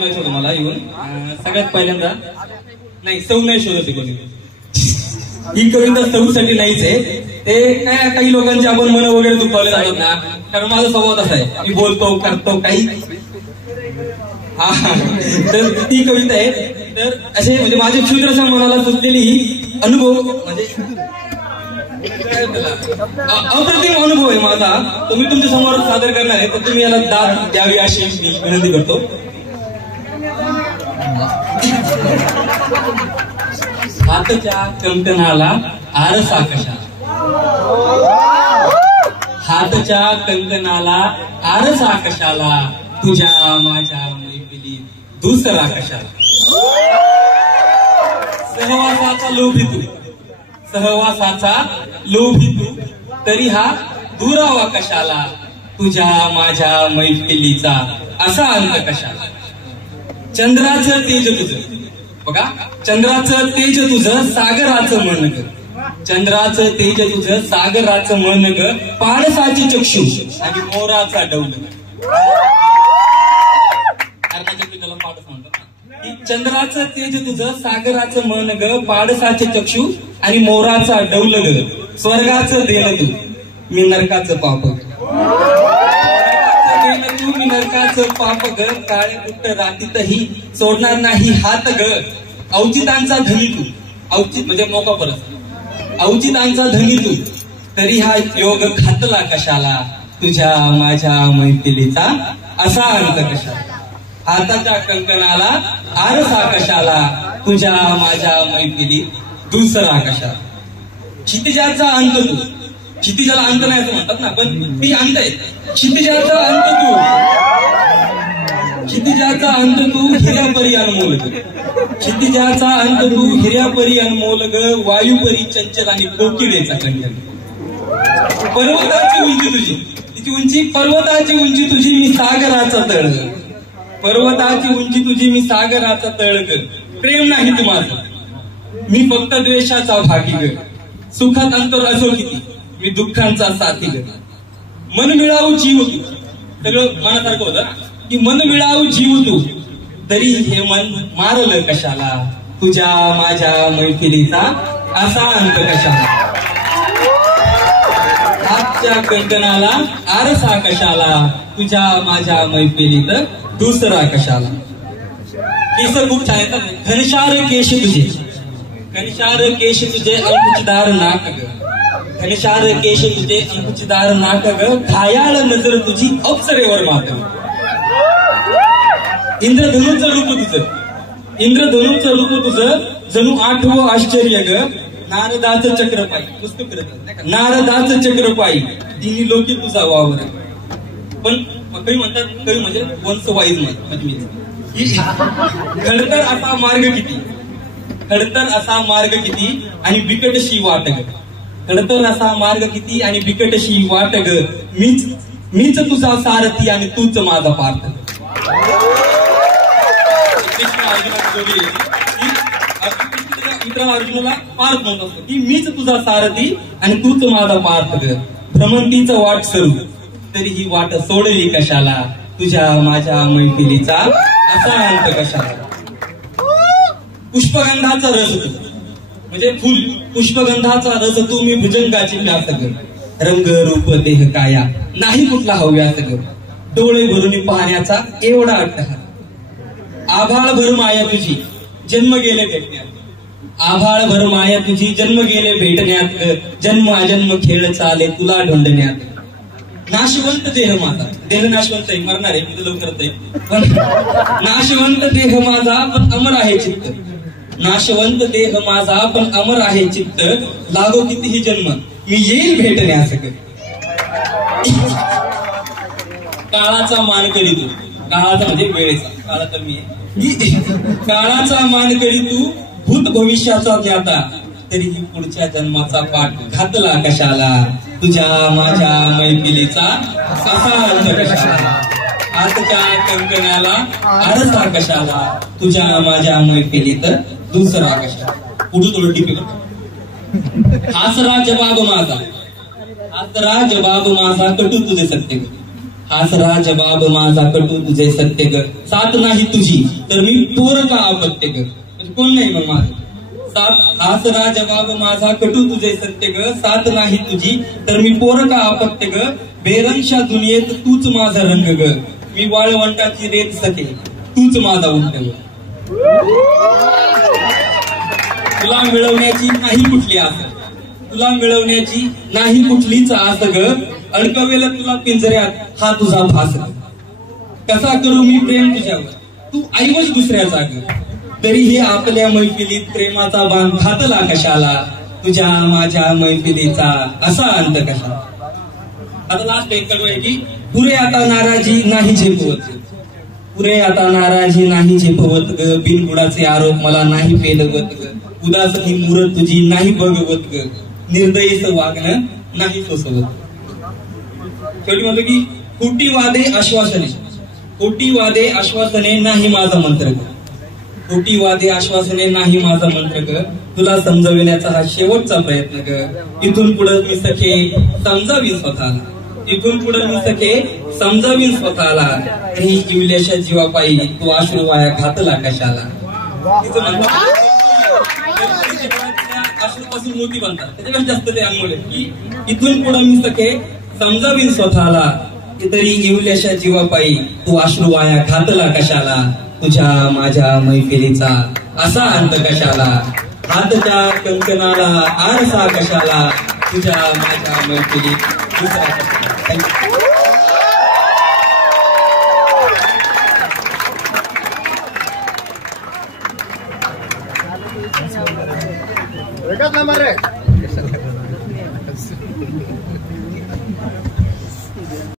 तुम्हाला येऊन सगळ्यात पहिल्यांदा नाही सौ नाही शोधत कोणी ही कविता सौसाठी नाहीच आहे. ते काय काही लोकांची आपण मन वगैरे दुखावले जातात ना, कारण माझा स्वभाव असा आहे, मी बोलतो करतो काही तर ती कविता आहे. तर असे म्हणजे माझ्या क्षुद्रशा मनाला सुचलेली ही अनुभव म्हणजे अप्रतिम अनुभव आहे माझा, तो मी तुमच्या समोर सादर करणार आहे. तर तुम्ही याला दाद द्यावी अशी मी विनंती करतो. हातच्या कंकणाला आरसा कशाला, हातच्या कंकणाला आरसा कशाला, तुझ्या माझ्या मैफिलीत दुसरा कशाला. सहवासाचा लोभी तू, सहवासाचा लोभी तू, तरी हा दुरावा कशाला, तुझ्या माझ्या मैफिलीचा असा अंत कशाला. चंद्राचं तेज तुझं बघा, चंद्राचं तेज तुझं सागराचं मन ग, चंद्राचं तेज तुझं सागराचं मन ग, पाणसाची चक्षु आणि मोराचा डौल. त्याला पाडस म्हणतात की चंद्राचं तेज तुझं सागराचं मन ग, पाडसाचे चक्षु आणि मोराचा डौल ग, स्वर्गाचं देण तू मी नरकाचं पाप ग, तू मी नरकाचं पाप ग, काळ्या कुट्ट रातीतही सोडणार नाही हात ग. औचितांचा धनी तू, औचित म्हणजे मोका परत, औचितांचा धनी तू, तरी हा योग घातला कशाला, तुझ्या माझ्या मैफिलीचा असा अंत कशाला. हाताच्या कंकणाला आरसा कशाला, तुझ्या माझ्या मैफिलीत दुसरा कशाला. क्षितिजाचा अंत तू, क्षितिजाला अंत नाही असं म्हणतात ना, पण ती अंत आहे. क्षितिजाचा अंत तू, क्षितिजाचा अंत तू हिऱ्यापरी अनमोल ग, क्षितिजाचा अंत तू हिऱ्यापरी अनमोल ग, वायुपरी चंचल आणि कोकिळेचा कंठन. पर्वताची उंची तुझी, तिची उंची पर्वताची उंची तुझी मी सागराचा तळ, पर्वताची उंची तुझी मी सागराचा तळ ग. प्रेम नाही तुम्हाला मी फक्त द्वेषाचा भागी ग, सुखात अंतर असो किती मी दुःखांचा साथी ग. मन मिळावू जीव तू, सगळं मनासारखं होतं की मन मिळावू जीव तू, तरी हे मन मारलं कशाला, तुझ्या माझ्या मैफिलीचा असा अंत कशाला. हातच्या कंकणाला आरसा कशाला, तुझ्या माझ्या मैफिलीत दुसरा कशाला. केस खूप छान येतात. घनशार केश तुझे, घनशार केश तुझे अंकुचदार नाक ग, घनशार केश तुझे अंकुचदार नाक ग, घायाळ नजर तुझी अप्सरेवर मात. इंद्रधनुचं रूप तुझं, इंद्रधनुचं रूप तुझं जणू आठवं आश्चर्य ग, नारदाचं चक्रपाई पुस्तक करत, नारदाचं चक्रपाई तिन्ही लोकी तुझा वावर. पण कवी म्हणतात, कवी म्हणजे वंश वाईज म्हणजे खडतर असा मार्ग किती, खडतर असा मार्ग किती आणि बिकटशी वाट ग, खडतर असा मार्ग किती आणि बिकटशी वाट ग, मीच तुझा सारथी आणि तूच माझा पार्थ. मित्र अर्जुनाला पार्थ म्हणत असतो की मीच तुझा सारथी आणि तूच माझा पार्थ ग. भ्रमंतीचं वाट सरू, तरी ही वाट सोडली कशाला, तुझ्या माझ्या मैफिलीचा असा अंत कशाला. पुष्पगंधाचा रस तू म्हणजे फुल, पुष्पगंधाचा रस तू मी भुजंगाची व्यास ग, रंग रूप देह काया नाही कुठला हव्यास ग, डोळे भरून पाहण्याचा एवढा अट्टहास. आभाळ भर माया तुझी जन्म गेले भेटण्यात, आभाळ भर माया तुझी जन्म गेले भेटण्यात, जन्म अजन्म खेळ चाले तुला ढोंडण्यात. नाशवंत देह माझा, देह नाशवंत आहे, मरणार आहे म्हणजे लवकरच आहे, पण नाशवंत देह माझा पण अमर आहे चित्त, नाशवंत देह माझा पण अमर आहे चित्त, लागो कितीही जन्म मी येईल भेटण्यास. काळाचा मान करी तू, काळाचा म्हणजे वेळेचा, काळा तर मी काळाचा मान करी तू, भूत भविष्याचा ज्ञाता, तरीही पुढच्या जन्माचा पाठ घातला कशाला, तुझ्या माझ्या मैफिलीचा असा अंत कशाला. हातच्या कंकणाला आरसा कशाला, तुझ्या माझ्या मैफिलीत दुसरा कशाला. पुढे थोडं टिपी हासरा जबाब माझा, हासरा जबाब माझा कटू तुझे सत्य, हाच जबाब माझा कटू तुझे सत्य ग, साथ नाही तुझी तर मी पोर का अपत्य ग. म्हणजे कोण नाही मग माझं. हाच जबाब माझा कटू तुझे सत्य ग, साथ नाही तुझी तर मी पोर का अपत्य ग. बेरंगशा दुनियेत तूच माझा रंग ग, मी वाळवंटाची रेत सखे तूच माझा उंट ग. तुला मिळवण्याची नाही कुठली आस, तुला मिळवण्याची नाही कुठलीच आस ग, अडकवेल तुला पिंजऱ्यात हा तुझा भास ग. कसा करू मी प्रेम तुझ्यावर तू ऐवज दुसऱ्याचा ग, तरीही आपल्या मैफिलीत प्रेमाचा बाण घातला कशाला, तुझ्या माझ्या मैफिलीचा असा अंत कशाला. आता लास्ट एक कडू आहे की पुरे आता नाराजी नाही झेपवत, पुरे आता नाराजी नाही झेपवत ग, बिनबुडाचे आरोप मला नाही पेलवत ग, उदास ही मूरत तुझी नाही बघवत ग, निर्दयीच वागणं नाही सोसवत. शेवटी म्हणतो की खोटी वादे आश्वासने, खोटी वादे आश्वासने नाही माझा मंत्र ग, खोटी वादे आश्वासने नाही माझा मंत्र ग, तुला समजविण्याचा हा शेवटचा प्रयत्न ग. इथून पुढे मी सखे समजावीन स्वतःला, इथून पुढे मी सखे समजावीन स्वतःला, तरी इवल्याच्या जीवापायी तू अश्रू वाया घातला कशाला. तिचं म्हणतात अश्रूपासून मोती बनतात, त्याच्यापेक्षा जास्त ते अंगोले की इथून पुढे मी सखे समजावीन स्वतःला, तरी इवल्याच्या जीवापायी तू अश्रू वाया घातला कशाला, तुझ्या माझ्या मैफिलीचा असा अंत कशाला, हातच्या कंकणाला आरसा कशाला, तुझ्या माझ्या मैफिलीत दुसरा कशाला.